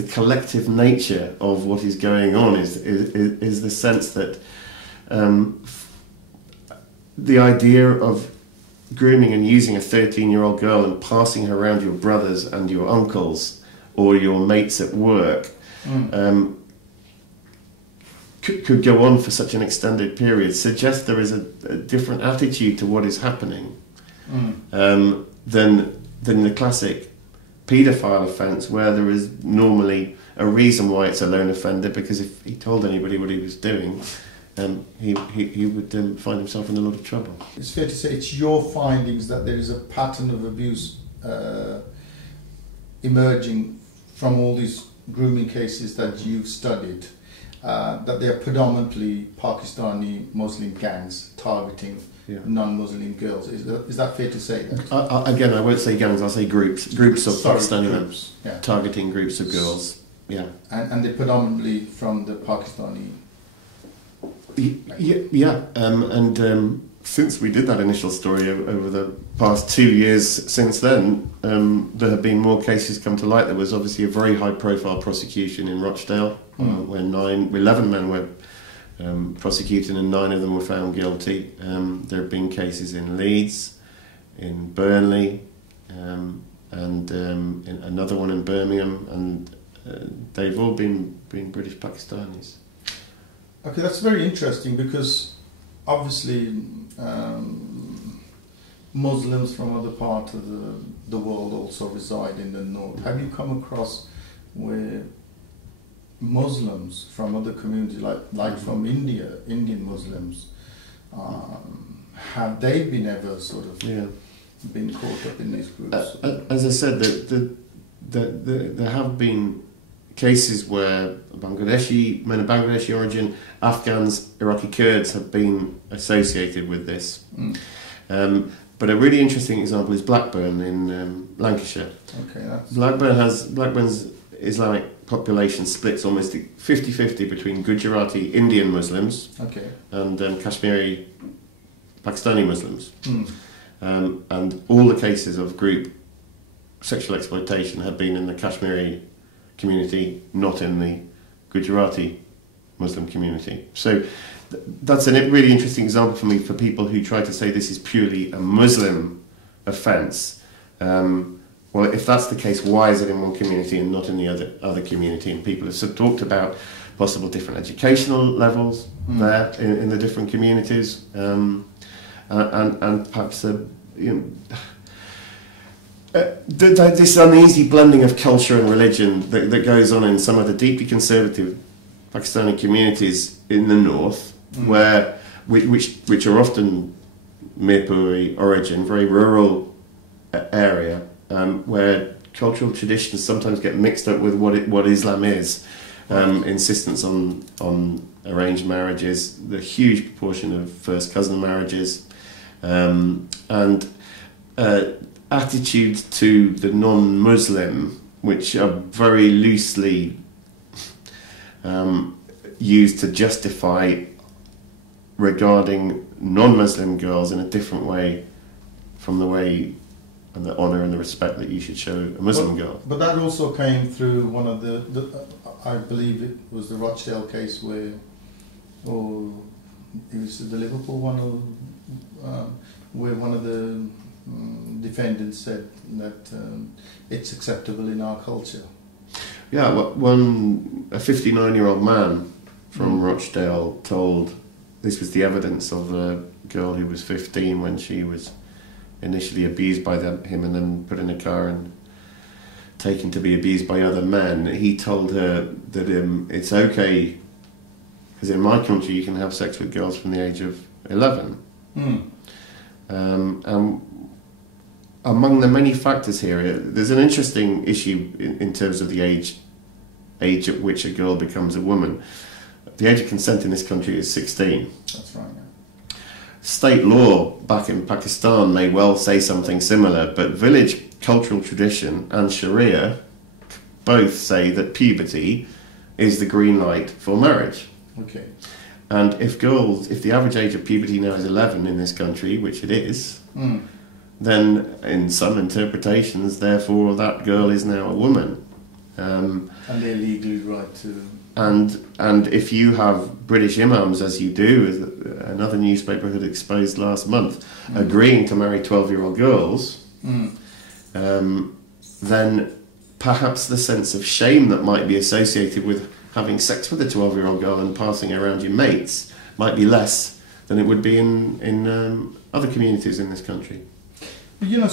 the collective nature of what is going on is the sense that the idea of grooming and using a 13-year-old girl and passing her around your brothers and your uncles or your mates at work could go on for such an extended period suggests there is a different attitude to what is happening than the classic paedophile offence, where there is normally a reason why it's a lone offender, because if he told anybody what he was doing, he would find himself in a lot of trouble. It's fair to say it's your findings that there is a pattern of abuse emerging from all these grooming cases that you've studied, that they are predominantly Pakistani Muslim gangs targeting non-Muslim girls. Is that fair to say? That? Again, I won't say gangs, I'll say groups of Pakistani groups, targeting groups of girls. Yeah, and they're predominantly from the Pakistani. Since we did that initial story over the past 2 years since then, there have been more cases come to light. There was obviously a very high-profile prosecution in Rochdale, where 11 men were prosecuted and 9 of them were found guilty. There have been cases in Leeds, in Burnley, and in another one in Birmingham, and they've all been British Pakistanis. Okay, that's very interesting, because obviously Muslims from other parts of the world also reside in the north. Have you come across where Muslims from other communities, like from India, Indian Muslims, have they been ever sort of been caught up in these groups? As I said, there have been cases where men of Bangladeshi origin, Afghans, Iraqi Kurds have been associated with this. But a really interesting example is Blackburn in Lancashire. Okay, Blackburn's Islamic population splits almost 50-50 between Gujarati Indian Muslims and Kashmiri Pakistani Muslims. And all the cases of group sexual exploitation have been in the Kashmiri community, not in the Gujarati Muslim community. So that's a really interesting example for me, for people who try to say this is purely a Muslim offence. Well, if that's the case, why is it in one community and not in the other community? And people have talked about possible different educational levels there in the different communities, and perhaps this uneasy blending of culture and religion that goes on in some of the deeply conservative Pakistani communities in the north, which are often Mirpuri origin, very rural area, where cultural traditions sometimes get mixed up with what Islam is. Insistence on arranged marriages, the huge proportion of first cousin marriages, and attitudes to the non-Muslim, which are very loosely used to justify regarding non-Muslim girls in a different way from the way and the honour and the respect that you should show a Muslim girl. But that also came through one of the I believe it was the Rochdale case where, it was the Liverpool one, where one of the defendants said that it's acceptable in our culture. Yeah, a 59-year-old man from Rochdale told, this was the evidence of a girl who was 15 when she was initially abused by him and then put in a car and taken to be abused by other men. He told her that it's okay, because in my country you can have sex with girls from the age of 11. Among the many factors here, there's an interesting issue in terms of the age at which a girl becomes a woman. The age of consent in this country is 16. That's right, yeah. State law back in Pakistan may well say something similar, but village cultural tradition and Sharia both say that puberty is the green light for marriage. Okay. And if the average age of puberty now is 11 in this country, which it is, then in some interpretations, therefore, that girl is now a woman. And they're legally right to... And if you have British imams, as you do, as another newspaper had exposed last month, agreeing to marry 12-year-old girls, then perhaps the sense of shame that might be associated with having sex with a 12-year-old girl and passing her around your mates might be less than it would be in other communities in this country. You know,